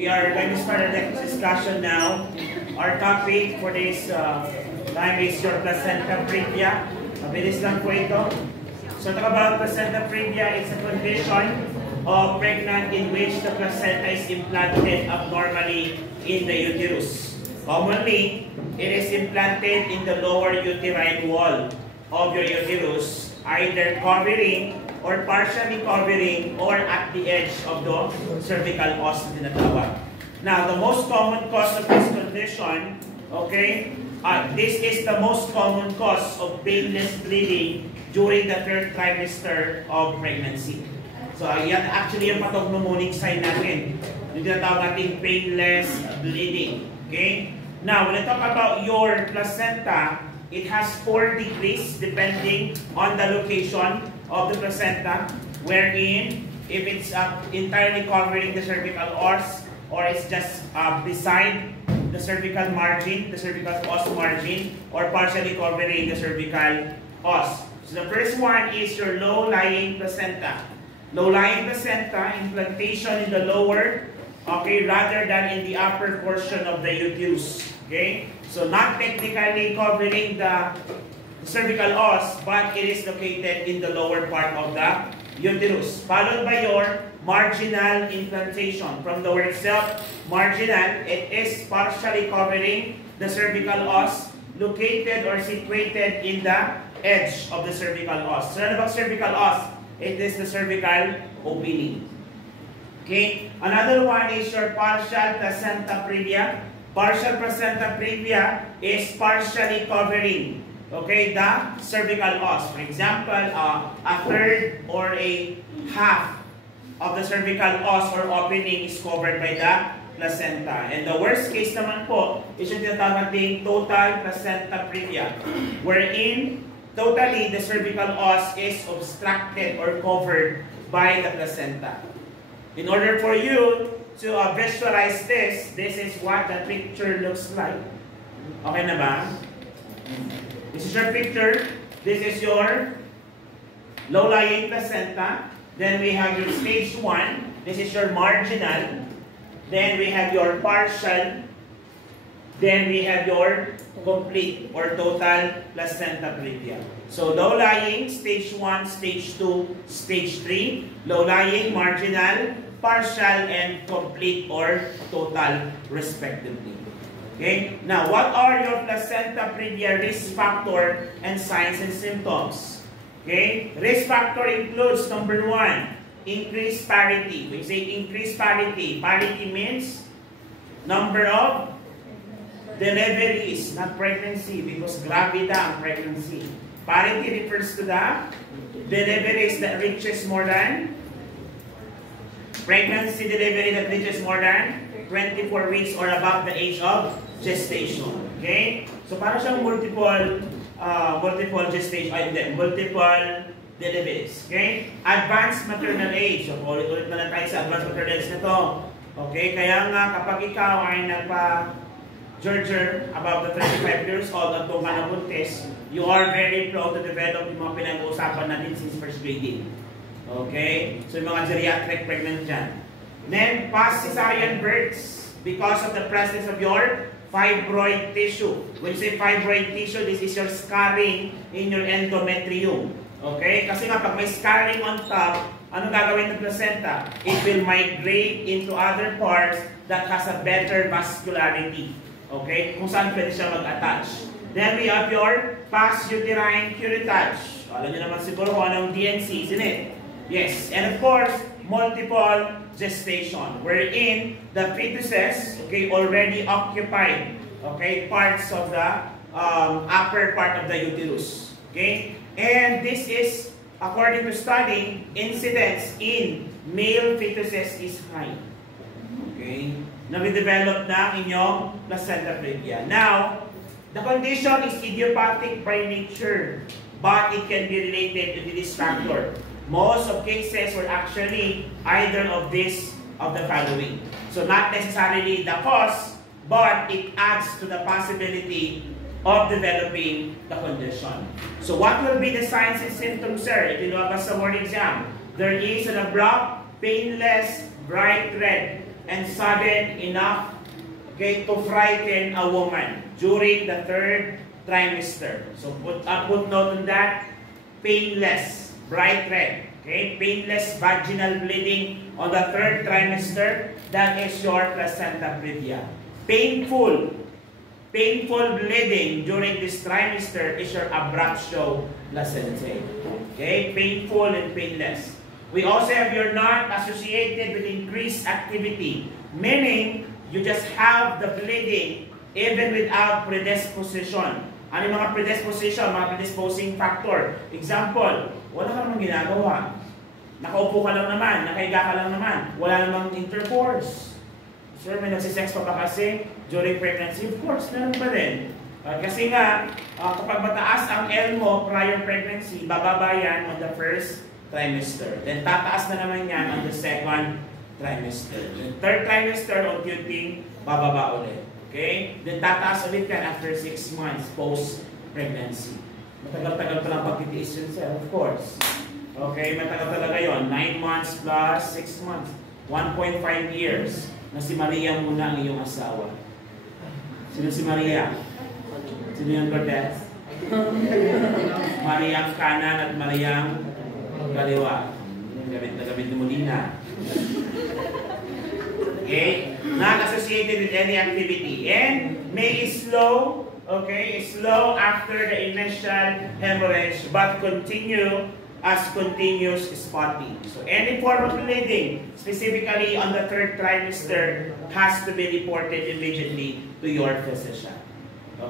We are going to start our next discussion now. Our topic for this time is your placenta previa. Mabilis lang po ito. So talk about placenta previa. It's a condition of pregnant in which the placenta is implanted abnormally in the uterus. Commonly, it is implanted in the lower uterine wall of your uterus, either covering or partially covering or at the edge of the cervical os na tinatawag. Now, the most common cause of this condition, okay, this is the most common cause of painless bleeding during the third trimester of pregnancy. So, yan actually yung pathognomonic sign natin. Yung tinatawag natin painless bleeding. Okay? Now, when I talk about your placenta, it has 4 degrees depending on the location of the placenta, wherein if it's entirely covering the cervical os or it's just beside the cervical margin, the cervical os margin, or partially covering the cervical os. So the first one is your low-lying placenta. Low-lying placenta, implantation in the lower, okay, rather than in the upper portion of the uterus. Okay? So not technically covering the cervical os, but it is located in the lower part of the uterus. Followed by your marginal implantation. From the word itself, marginal, it is partially covering the cervical os, located or situated in the edge of the cervical os. So ano about cervical os? It is the cervical opening. Okay? Another one is your partial placenta previa. Partial placenta previa is partially covering, okay, the cervical os. For example, a third or a half of the cervical os or opening is covered by the placenta. And the worst case naman po is yung tinatawag nating total placenta previa, wherein totally the cervical os is obstructed or covered by the placenta. In order for you to visualize this is what the picture looks like. Okay na ba? This is your picture. This is your low-lying placenta. Then we have your stage 1. This is your marginal. Then we have your partial. Then we have your complete or total placenta previa. So low-lying, stage 1, stage 2, stage 3. Low-lying, marginal, partial, and complete or total respectively. Okay? Now, what are your placenta previa risk factor and signs and symptoms? Okay? Risk factor includes number 1, increased parity. We say increased parity. Parity means number of deliveries, not pregnancy, because gravida ang pregnancy. Parity refers to the deliveries that reaches more than pregnancy delivery that reaches more than 24 weeks or above the age of gestation. Okay? So, para siyang multiple gestation, multiple deliveries. Okay? Advanced maternal age. So, ulit-ulit na lang tayo sa advanced maternal age na to. Okay? Kaya nga, kapag ikaw ay nagpa-gerger about the 35 years old at kung ka nabuntis, you are very prone to develop yung mga pinag-uusapan natin since first grading. Okay? So, yung mga geriatric pregnant dyan. Then, past cesarean births because of the presence of your fibroid tissue. When you say fibroid tissue, this is your scarring in your endometrium. Okay? Kasi nga, pag may scarring on top, ano gagawin ng placenta? It will migrate into other parts that has a better vascularity. Okay? Kung saan pwede siya mag-attach. Then, we have your past uterine curettage. Alam niyo naman siguro kung anong DNC, isn't it? Yes, and of course, multiple gestation, wherein the fetuses, okay, already occupied, okay, parts of the upper part of the uterus, okay, and this is, according to study, incidence in male fetuses is high, okay, na develop na inyong placenta previa. Now, the condition is idiopathic by nature, but it can be related to this factor. Most of cases were actually either of the following. So not necessarily the cause, but it adds to the possibility of developing the condition. So what will be the signs and symptoms, sir? If you look at the board exam, there is an abrupt, painless, bright red and sudden enough, okay, to frighten a woman during the 3rd trimester. So put note on that. Painless, bright red. Okay, painless vaginal bleeding on the 3rd trimester. That is your placenta previa. Painful bleeding during this trimester is your abruptio placentae. Okay, painful and painless. We also have your non-associated with increased activity, meaning you just have the bleeding even without predisposition. Ano yung mga predisposition, mga predisposing factor? Example, wala ka namang ginagawa. Nakaupo ka lang naman, nakahiga ka lang naman, wala namang intercourse. Sir, may nagsisex pa ba kasi during pregnancy? Of course, meron pa din. Kasi nga, kapag mataas ang L mo prior pregnancy, bababa yan on the 1st trimester. Then tataas na naman yan on the 2nd trimester. Then 3rd trimester, unti-unting bababa ulit. Okay? Then tataas ulit yan after 6 months post-pregnancy. Matagal-tagal pa lang pagtitiis yun, sir, of course. Okay, matagal talaga yun. 9 months plus 6 months. 1.5 years na si Maria muna ang iyong asawa. Sino si Maria? Sino yung Cortez? Mariang kanan at Mariang kaliwa. Gamit na gamit ni Molina. Okay? Not associated with any activity. And may slow, okay, slow after the initial hemorrhage, but continue as continuous spotting. So any form of bleeding, specifically on the 3rd trimester, has to be reported immediately to your physician.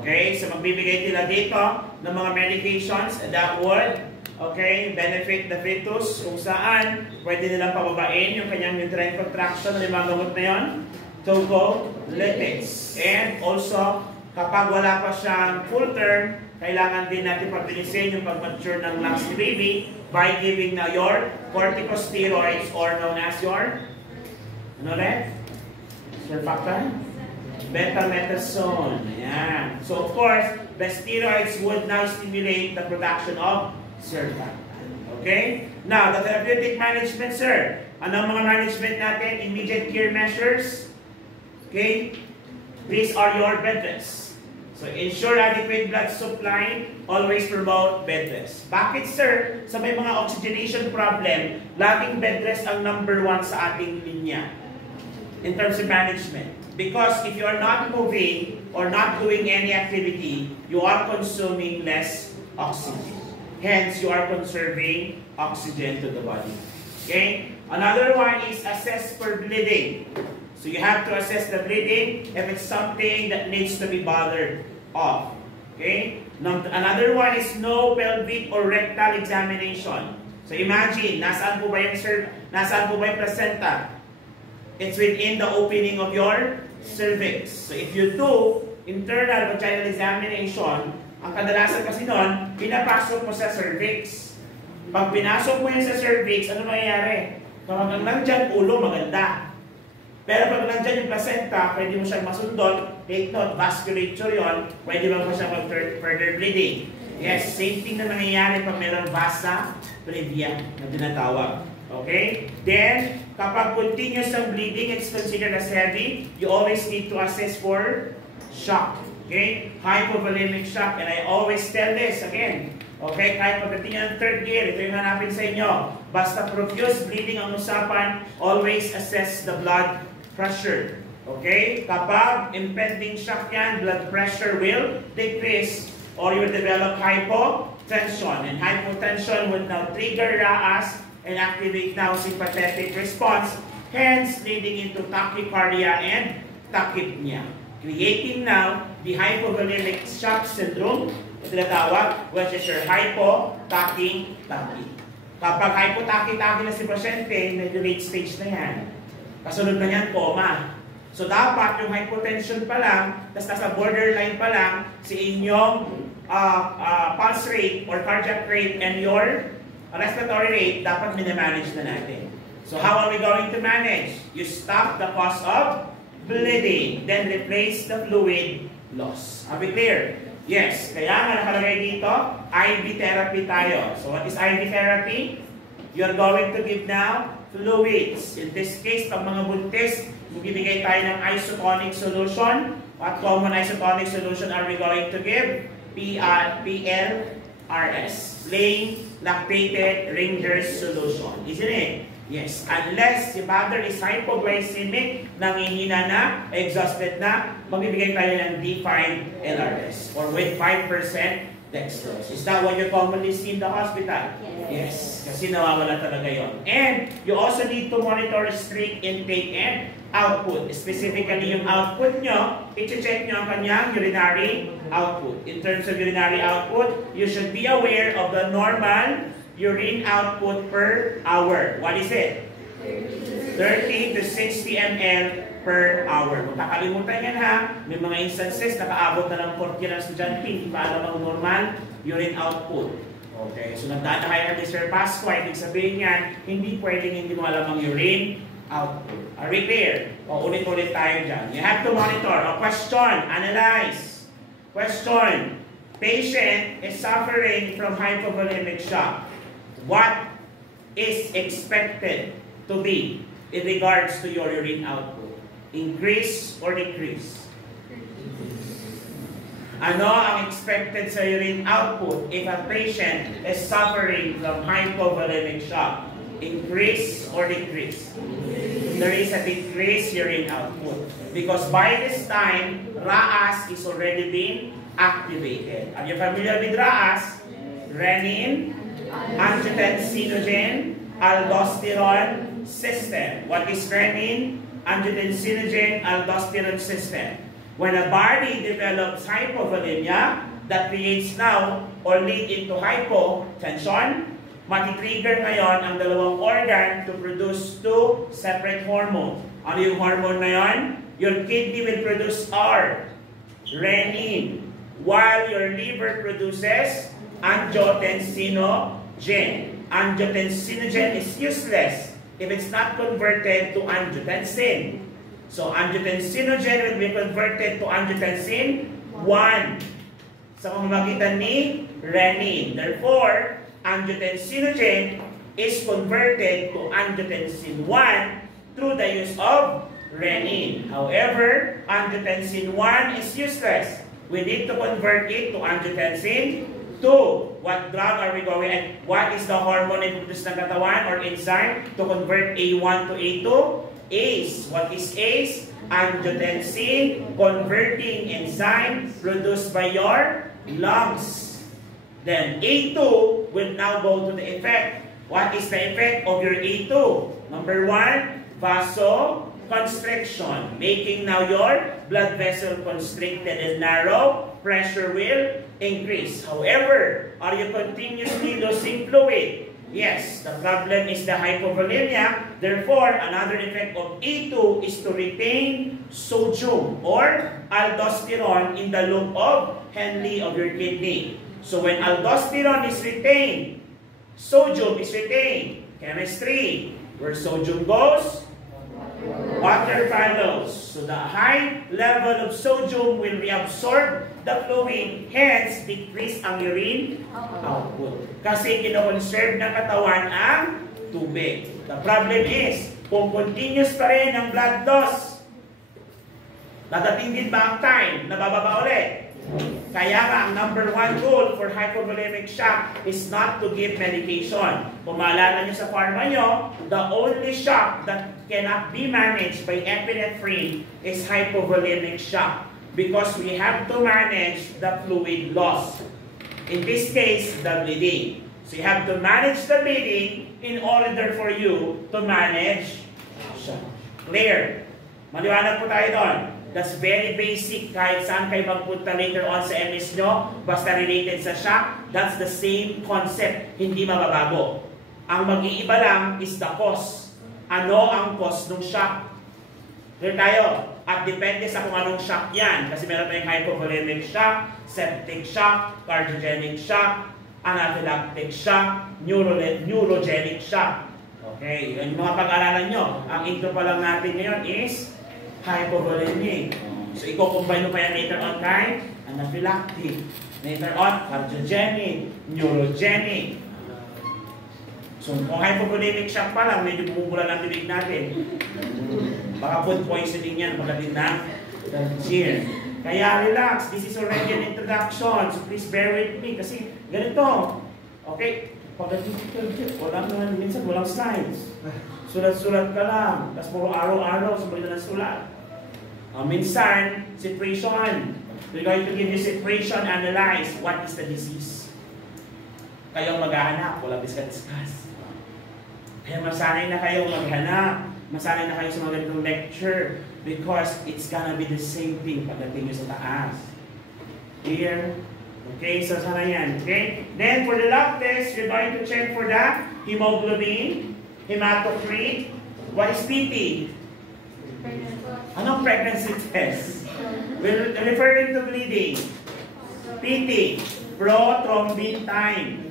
Okay? So magbibigay nila dito ng mga medications that would, okay, benefit the fetus, kung saan pwede nilang pababain yung kanyang uterine contraction ng mga gamot na yun, tocolytics. And also, kapag wala pa siyang full term, kailangan din natin pabilisin yung pag-mature ng lungs ni baby by giving na your corticosteroids or known as your, ano ulit? Surfactant? Betamethasone. Ayan. So of course, the steroids would now stimulate the production of surfactant. Okay? Now, the therapeutic management, sir. Anong mga management natin? Immediate care measures. Okay? These are your bed rests. So, ensure adequate blood supply. Always promote bed rest. Bakit, sir? Sa may mga oxygenation problem, laging bed rest ang number 1 sa ating linya in terms of management. Because if you are not moving or not doing any activity, you are consuming less oxygen. Hence, you are conserving oxygen to the body. Okay? Another one is assess for bleeding. So you have to assess the bleeding if it's something that needs to be bothered off. Okay? Now, another one is no pelvic or rectal examination. So imagine, nasaan po ba yung placenta? It's within the opening of your cervix. So if you do internal vaginal examination, ang kadalasan kasi nun, pinapasok mo sa cervix. Pag pinasok mo yun sa cervix, ano mangyayari? Kapag nandyan, ulo, maganda. Pero pag nandyan yung placenta, pwede mo siyang masundot. Take note, vasculature yun. Pwede mo siyang mag-further bleeding. Yes, same thing na nangyayari pag mayroong vasa previa na tinatawag. Okay? Then, kapag continuous ang bleeding, it's considered as heavy. You always need to assess for shock. Okay? Hypovolemic shock. And I always tell this again. Okay? Kahit pagdating ng 3rd year, ito yung hanapin sa inyo. Basta profuse bleeding ang usapan, always assess the blood pressure. Okay? Kapag impending shock yan, blood pressure will decrease or you will develop hypotension. And hypotension would now trigger RAAS and activate now sympathetic response, hence leading into tachycardia and tachypnea, creating now the hypovolemic shock syndrome, tinatawag, which is your hypotachy-tachy. Kapag hypotachy-tachy na si pasyente, medyo late stage na yan. Kasunod na yan, coma. So dapat yung hypotension pa lang, tas nasa borderline pa lang, si inyong pulse rate or cardiac rate and your respiratory rate, dapat minimanage na natin. So how are we going to manage? You stop the cause of bleeding, then replace the fluid loss. Are we clear? Yes. Kaya nga nakalagay dito, IV therapy tayo. So what is IV therapy? you're going to give now fluids. In this case, pag mga buntis, magbibigay tayo ng isotonic solution. What common isotonic solution are we going to give? PLRS. Plain lactated Ringer's solution. Isn't it? Yes. Unless si mother is hypoglycemic, nangihina na, exhausted na, magbibigay tayo ng D5-LRS or with 5% dextrose. Is that what you commonly see in the hospital? Yes. Kasi nawawala talaga yon. And you also need to monitor strict intake and output. Specifically yung output nyo, i-check nyo ang kanyang urinary output. In terms of urinary output, you should be aware of the normal urine output per hour. What is it? 30 to 60 ml per hour. Kung kakalimutan yan ha, may mga instances nakaabot na ng 40 ng estudyante, hindi pa alam ang normal urine output. Okay, so nagdaan na kayo kay Mr. Pasqua, ibig sabihin yan, hindi pwedeng hindi mo alam ang urine output. Are we clear? O ulit-ulit tayo dyan. You have to monitor. A question, analyze. Question, patient is suffering from hypovolemic shock. What is expected to be in regards to your urine output? Increase or decrease? Ano ang expected sa urine output if a patient is suffering from hypovolemic shock? Increase or decrease? There is a decrease urine output because by this time, RAAS is already being activated. Are you familiar with RAAS? Renin, Angiotensinogen, Aldosterone system. What is renin, Angiotensinogen, Aldosterone system? When a body develops hypovolemia, that creates now or lead into hypotension, matitrigger ngayon ang dalawang organ to produce two separate hormones. Ano yung hormone na yon? Your kidney will produce R, renin, while your liver produces angiotensinogen. Angiotensinogen is useless if it's not converted to angiotensin. So, angiotensinogen will be converted to angiotensin 1 sa pamamagitan ni renin. Therefore, angiotensinogen is converted to angiotensin 1 through the use of renin. However, angiotensin 1 is useless. We need to convert it to angiotensin 2. What drug are we going and what is the hormone na produce ng katawan or enzyme to convert A1 to A2? ACE. What is ACE? Angiotensin converting enzyme produced by your lungs. Then A2 will now go to the effect. What is the effect of your A2? Number 1, vasoconstriction, making now your blood vessel constricted and narrow. Pressure will increase. However, are you continuously losing fluid? Yes, the problem is the hypovolemia. Therefore, another effect of A2 is to retain sodium or aldosterone in the loop of Henle of your kidney. So when aldosterone is retained, sodium is retained. Chemistry, where sodium goes, water follows. So the high level of sodium will reabsorb the fluid, hence decrease ang urine output. Kasi kinoconserve ng katawan ang tubig. The problem is, kung continuous pa rin ang blood loss, dadating din ba ang time na bababa ulit? Kaya nga, ang number 1 rule for hypovolemic shock is not to give medication. Kung maalala nyo sa pharma nyo, the only shock that cannot be managed by epinephrine is hypovolemic shock because we have to manage the fluid loss. In this case, the bleeding. So you have to manage the bleeding in order for you to manage shock. Clear? Maliwanag po tayo doon. That's very basic. Kahit saan kayo magpunta later on sa MS nyo, basta related sa shock, that's the same concept. Hindi mababago. Ang mag-iiba lang is the cause. Ano ang cause ng shock? Clear tayo? At depende sa kung anong shock yan. Kasi meron tayong hypovolemic shock, septic shock, cardiogenic shock, anaphylactic shock, neurogenic shock. Okay, yung mga pag-aralan nyo. Ang intro pa lang natin ngayon is hypovolemic. So, i-combine mo pa yan later on kay anaphylactic. Later on, cardiogenic, neurogenic. So kung hypovolemic shock pa lang, medyo bumubula lang bibig natin. Baka food poisoning yan pagdating ng third year. Kaya relax, this is already an introduction. So please bear with me kasi ganito. Okay? Pagdating ng third year, minsan walang slides. Sulat-sulat ka lang. Tapos puro araw-araw, sabay na ng sulat. Minsan, situation. We're going to give you situation, analyze what is the disease. Kayong maghahanap, wala discuss. Kaya masanay na kayo maghanap. Masanay na kayo sa mga ganitong lecture because it's gonna be the same thing pagdating nyo sa taas. Here. Okay, so sana yan. Okay? Then for the lab test, you're going to check for the hemoglobin, hematocrit. What is PT? Anong pregnancy test? We're referring to bleeding. PT, prothrombin time.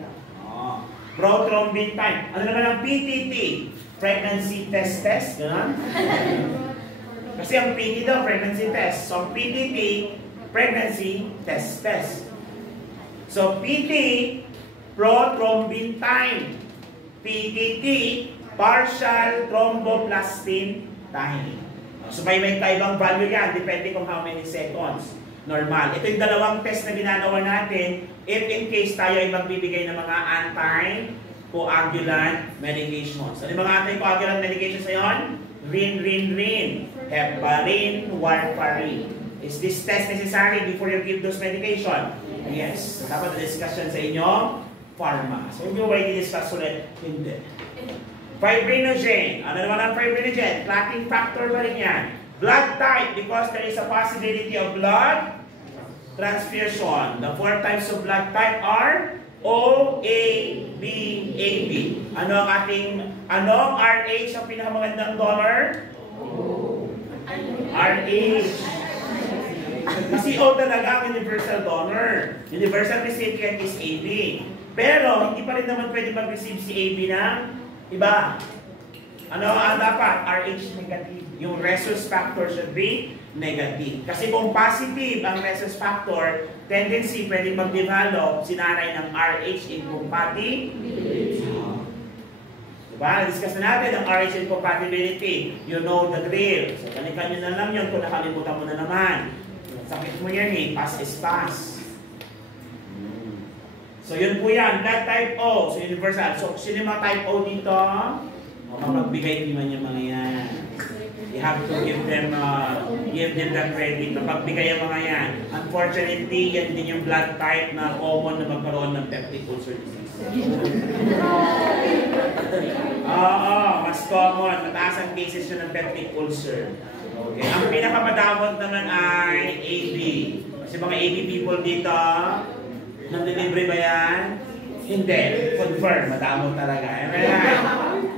Prothrombin time. Ano naman ang PTT? Pregnancy test. Gano'n? Kasi ang PT daw, pregnancy test. So, PTT, pregnancy test. So, PT, prothrombin time. PTT, partial thromboplastin time. So, may ibang value yan, depending on how many seconds. Normal. Ito yung dalawang test na ginagawa natin if in case tayo ay magbibigay ng mga anti-coagulant medications. Ano yung mga anti-coagulant medications na yun? Rin, heparin, warfarin. Is this test necessary before you give those medication? Yes. Dapat na-discuss yan sa inyong pharma. So, hindi mo ba i-discuss ulit? Hindi. Fibrinogen. Ano naman ang fibrinogen? Clotting factor ba rin yan? Blood type, because there is a possibility of blood transfusion. The 4 types of blood type are O, A, B, AB. Anong RH ang pinakamagandang donor? RH. Kasi O talaga ang universal donor. Universal recipient is AB. Pero, hindi pa rin naman pwede mag-receive si AB ng iba. Ano ang dapat? RH negative. Yung rhesus factor should be negative. Kasi kung positive ang rhesus factor, tendency pwede mag-develop sinanay ng RH incompatibility. Diba? Discuss na natin ang RH incompatibility. You know the drill. So, balikan nyo na lang yun kung nakalimutan mo na naman. Sakit mo yan eh. Pass is pass. So, yun po yan. Blood type O. So, universal. So, sino yung mga type O dito? Mapagbigay naman yung mga yan. You have to give them the credit. Mapagbigay yung mga yan. Unfortunately, yan din yung blood type na common na magkaroon ng peptic ulcer disease. Mas common. Mataas ang cases yun ng peptic ulcer. Okay. Ang pinakamadamot naman ay AB. Kasi mga AB people dito, nang-delivery ba yan? Hindi. Confirm. Madamot talaga.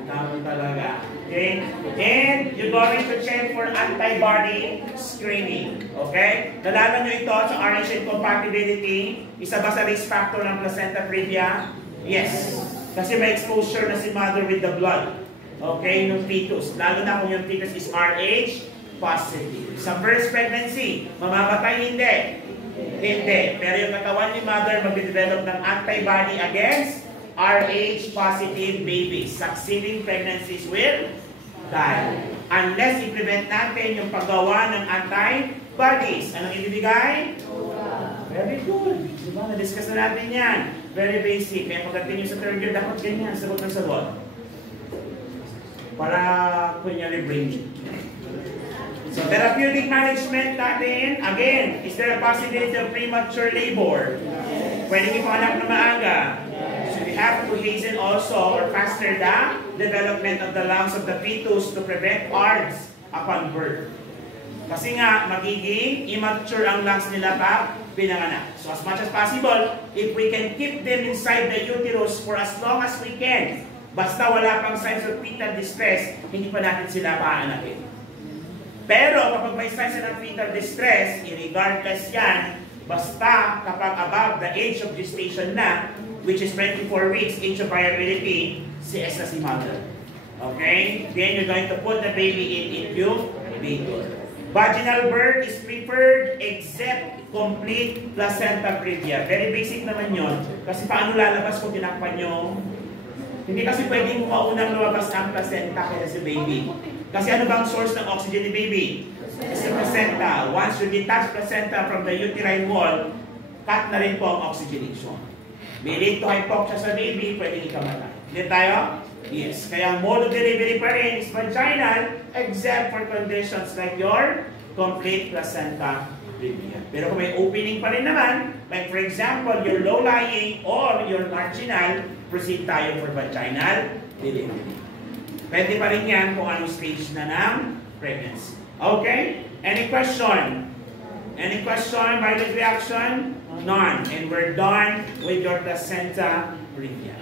Madamot talaga. Okay? And you're going to check for antibody screening. Okay? Nalaman nyo ito sa RH incompatibility. Isa ba sa risk factor ng placenta previa? Yes. Kasi may exposure na si mother with the blood. Okay? Yung fetus. Lalo na kung yung fetus is RH positive. Sa first pregnancy, mamamatay hindi. Hindi. Pero yung katawan ni mother mag-develop ng antibody against RH positive babies. Succeeding pregnancies will die. Unless i-prevent natin yung paggawa ng antibodies. Anong ibibigay? Very good. Diba? Na-discuss na natin yan. Very basic. Kaya pagdating yung sa third year, dapat ganyan. Sagot ng sagot. Para kunyari brain. So, therapeutic management natin, again, is there a possibility of premature labor? Pwede ipanganak na maaga. So, we have to hasten also or faster the development of the lungs of the fetus to prevent ARDS upon birth. Kasi nga, magiging immature ang lungs nila pag pinanganak. So, as much as possible, if we can keep them inside the uterus for as long as we can, basta wala pang signs of fetal distress, hindi pa natin sila paanakin. Pero kapag may signs ng fetal distress, irregardless yan, basta kapag above the age of gestation na, which is 24 weeks, age of viability, CS na si mother. Okay? Then you're going to put the baby in incubator. Vaginal birth is preferred except complete placenta previa. Very basic naman yon. Kasi paano lalabas kung tinakpan yung Hindi kasi pwedeng maunang lumabas ang placenta kaya si baby. Kasi ano bang source ng oxygen ni baby? It's the placenta. Once you detach placenta from the uterine wall, cut na rin po ang oxygenation. May lead to hypoxia sa baby, pwedeng ikamatay. Hindi tayo? Yes. Kaya ang mode of delivery pa rin is vaginal, except for conditions like your complete placenta previa. Pero kung may opening pa rin naman, like for example, your low-lying or your marginal, proceed tayo for vaginal delivery. Pwede pa rin yan kung anong stage na ng pregnancy. Okay? Any question? Any question, violent reaction? None. And we're done with your placenta previa.